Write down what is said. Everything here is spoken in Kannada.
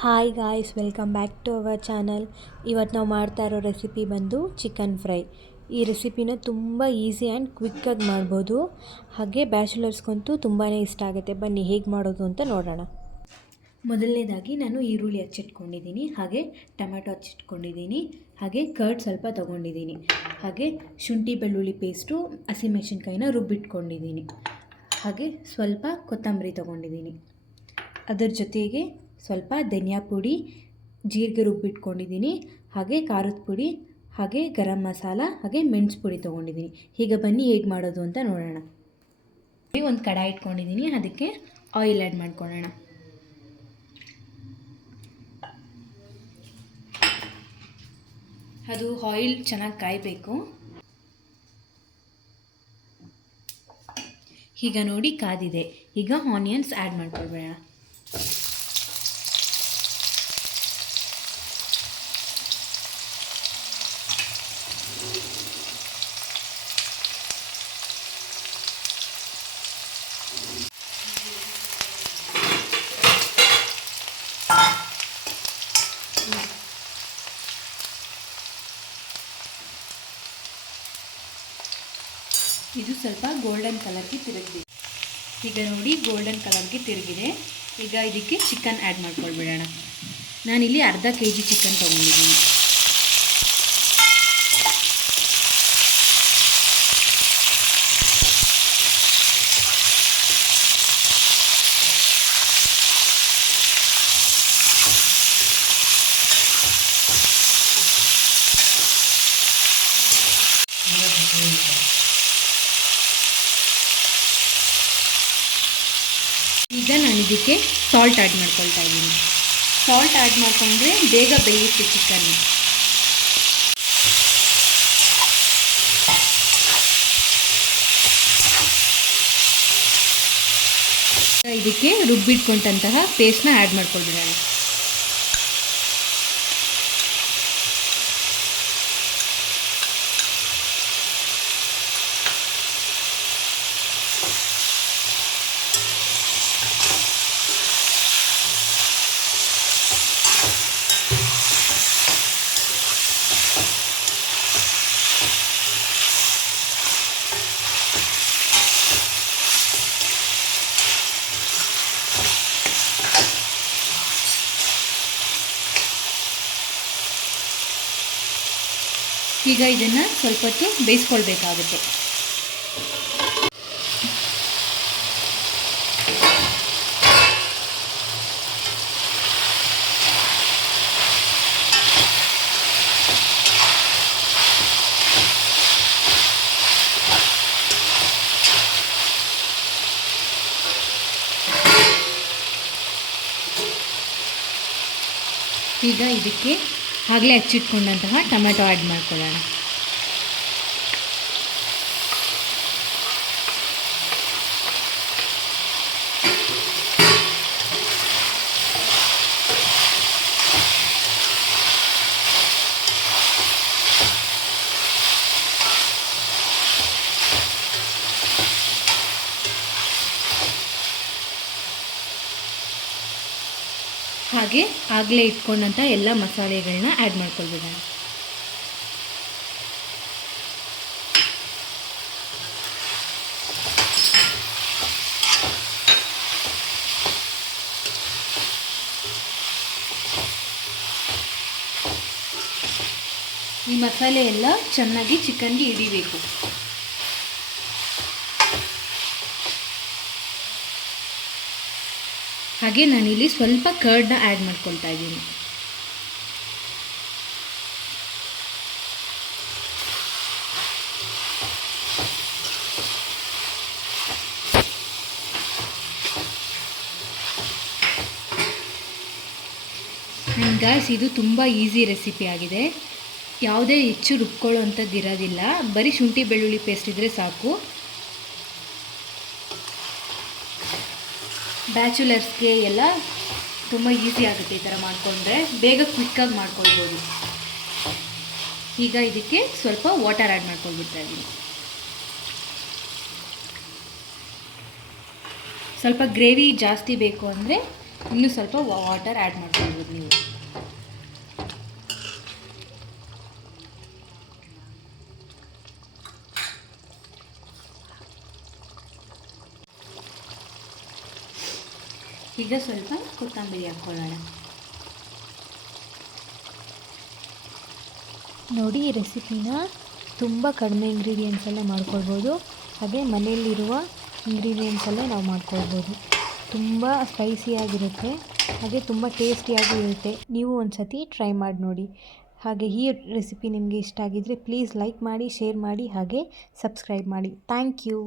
Hi guys, welcome back to our channel. ಇವತ್ತು ನಾವು ಮಾಡ್ತಾ ಇರೋ ರೆಸಿಪಿ ಬಂದು ಚಿಕನ್ ಫ್ರೈ. ಈ ರೆಸಿಪಿನ ತುಂಬ ಈಸಿ ಆ್ಯಂಡ್ ಕ್ವಿಕ್ಕಾಗಿ ಮಾಡ್ಬೋದು. ಹಾಗೆ ಬ್ಯಾಚುಲರ್ಸ್ಗಂತೂ ತುಂಬಾ ಇಷ್ಟ ಆಗುತ್ತೆ. ಬನ್ನಿ ಹೇಗೆ ಮಾಡೋದು ಅಂತ ನೋಡೋಣ. ಮೊದಲನೇದಾಗಿ ನಾನು ಈರುಳ್ಳಿ ಹಚ್ಚಿಟ್ಕೊಂಡಿದ್ದೀನಿ, ಹಾಗೆ ಟೊಮೆಟೊ ಹಚ್ಚಿಟ್ಕೊಂಡಿದ್ದೀನಿ, ಹಾಗೆ ಕರ್ಡ್ ಸ್ವಲ್ಪ ತೊಗೊಂಡಿದ್ದೀನಿ, ಹಾಗೆ ಶುಂಠಿ ಬೆಳ್ಳುಳ್ಳಿ ಪೇಸ್ಟು ಹಸಿಮೆಣಸಿನ್ಕಾಯಿನ ರುಬ್ಬಿಟ್ಕೊಂಡಿದ್ದೀನಿ, ಹಾಗೆ ಸ್ವಲ್ಪ ಕೊತ್ತಂಬರಿ ತೊಗೊಂಡಿದ್ದೀನಿ. ಅದರ ಜೊತೆಗೆ ಸ್ವಲ್ಪ ಧನಿಯಾ ಪುಡಿ, ಜೀರಿಗೆ ರುಬ್ಬಿಟ್ಕೊಂಡಿದ್ದೀನಿ, ಹಾಗೆ ಖಾರದ ಪುಡಿ, ಹಾಗೆ ಗರಂ ಮಸಾಲ, ಹಾಗೆ ಮೆಣಸು ಪುಡಿ ತೊಗೊಂಡಿದ್ದೀನಿ. ಈಗ ಬನ್ನಿ ಹೇಗೆ ಮಾಡೋದು ಅಂತ ನೋಡೋಣ. ಒಂದು ಕಡಾಯಿ ಇಟ್ಕೊಂಡಿದ್ದೀನಿ, ಅದಕ್ಕೆ ಆಯಿಲ್ ಆ್ಯಡ್ ಮಾಡ್ಕೊಳ್ಳೋಣ. ಅದು ಆಯಿಲ್ ಚೆನ್ನಾಗಿ ಕಾಯಬೇಕು. ಈಗ ನೋಡಿ ಕಾದಿದೆ. ಈಗ ಆನಿಯನ್ಸ್ ಆ್ಯಡ್ ಮಾಡ್ಕೊಳ್ಬೇಡ. ಇದು ಸ್ವಲ್ಪ ಗೋಲ್ಡನ್ ಕಲರ್ಗೆ ತಿರುಗಿದೆ. ಈಗ ನೋಡಿ ಗೋಲ್ಡನ್ ಕಲರ್ಗೆ ತಿರುಗಿದೆ. ಈಗ ಇದಕ್ಕೆ ಚಿಕನ್ ಆ್ಯಡ್ ಮಾಡ್ಕೊಳ್ಬಿಡೋಣ. ನಾನಿಲ್ಲಿ ಅರ್ಧ kg ಚಿಕನ್ ತೊಗೊಂಡಿದ್ದೀನಿ. ಈಗ ನಾನು ಇದಕ್ಕೆ ಸಾಲ್ಟ್ ಆ್ಯಡ್ ಮಾಡ್ಕೊಳ್ತಾ ಇದ್ದೀನಿ. ಸಾಲ್ಟ್ ಆ್ಯಡ್ ಮಾಡಿಕೊಂಡ್ರೆ ಬೇಗ ಬೇಯುತ್ತೆ ಚಿಕನ್. ಇದಕ್ಕೆ ರುಬ್ಬಿಟ್ಕೊಂಡಂತಹ ಪೇಸ್ಟ್ನ ಆ್ಯಡ್ ಮಾಡ್ಕೊಳ್ಬಿಡೋಣ. ಈಗ ಇದನ್ನು ಸ್ವಲ್ಪ ಹೊತ್ತು ಬೇಯಿಸ್ಕೊಳ್ಬೇಕಾಗುತ್ತೆ. ಈಗ ಇದಕ್ಕೆ ಆಗಲೇ ಹಚ್ಚಿಟ್ಕೊಂಡಂತಹ ಟೊಮೆಟೊ ಆ್ಯಡ್ ಮಾಡ್ಕೊಳ್ಳೋಣ. ಹಾಗೆ ಆಗಲೇ ಇಟ್ಕೊಂಡಂಥ ಎಲ್ಲ ಮಸಾಲೆಗಳನ್ನ ಆ್ಯಡ್ ಮಾಡ್ಕೊಳ್ಬೇಡ. ಈ ಮಸಾಲೆ ಎಲ್ಲ ಚೆನ್ನಾಗಿ ಚಿಕನ್ಗೆ ಹಿಡಿಬೇಕು. ಹಾಗೆ ನಾನಿಲ್ಲಿ ಸ್ವಲ್ಪ ಕರ್ಡ್ನ ಆ್ಯಡ್ ಮಾಡ್ಕೊಳ್ತಾ ಇದ್ದೀನಿ. ಗಾಯ್ಸ್, ಇದು ತುಂಬ ಈಸಿ ರೆಸಿಪಿ ಆಗಿದೆ. ಯಾವುದೇ ಹೆಚ್ಚು ರುಬ್ಕೊಳ್ಳೋ ಅಂಥದ್ದು ಇರೋದಿಲ್ಲ. ಬರೀ ಶುಂಠಿ ಬೆಳ್ಳುಳ್ಳಿ ಪೇಸ್ಟ್ ಇದ್ದರೆ ಸಾಕು. ಬ್ಯಾಚುಲರ್ಸ್ಗೆ ಎಲ್ಲ ತುಂಬ ಈಸಿ ಆಗುತ್ತೆ. ಈ ಥರ ಮಾಡಿಕೊಂಡ್ರೆ ಬೇಗ ಕ್ವಿಕ್ಕಾಗಿ ಮಾಡ್ಕೊಳ್ಬೋದು. ಈಗ ಇದಕ್ಕೆ ಸ್ವಲ್ಪ ವಾಟರ್ ಆ್ಯಡ್ ಮಾಡ್ಕೊಳ್ಬಿಡ್ತಾ ಇದ್ದೀನಿ. ಸ್ವಲ್ಪ ಗ್ರೇವಿ ಜಾಸ್ತಿ ಬೇಕು ಅಂದರೆ ಇನ್ನೂ ಸ್ವಲ್ಪ ವಾಟರ್ ಆ್ಯಡ್ ಮಾಡ್ಕೊಳ್ಬೋದು ನೀವು. ಈಗ ಸ್ವಲ್ಪ ಕೊತ್ತಂಬರಿ ಹಾಕ್ಕೊಳ್ಳೋಣ. ನೋಡಿ, ಈ ರೆಸಿಪಿನ ತುಂಬ ಕಡಿಮೆ ಇಂಗ್ರೀಡಿಯೆಂಟ್ಸಲ್ಲೇ ಮಾಡ್ಕೊಳ್ಬೋದು, ಹಾಗೆ ಮನೆಯಲ್ಲಿರುವ ಇಂಗ್ರೀಡಿಯೆಂಟ್ಸಲ್ಲೇ ನಾವು ಮಾಡ್ಕೊಳ್ಬೋದು. ತುಂಬ ಸ್ಪೈಸಿಯಾಗಿರುತ್ತೆ, ಹಾಗೆ ತುಂಬ ಟೇಸ್ಟಿಯಾಗೂ ಇರುತ್ತೆ. ನೀವು ಒಂದು ಸತಿ ಟ್ರೈ ಮಾಡಿ ನೋಡಿ. ಹಾಗೆ ಈ ರೆಸಿಪಿ ನಿಮಗೆ ಇಷ್ಟ ಆಗಿದ್ದರೆ ಪ್ಲೀಸ್ ಲೈಕ್ ಮಾಡಿ, ಶೇರ್ ಮಾಡಿ, ಹಾಗೆ ಸಬ್ಸ್ಕ್ರೈಬ್ ಮಾಡಿ. Thank you.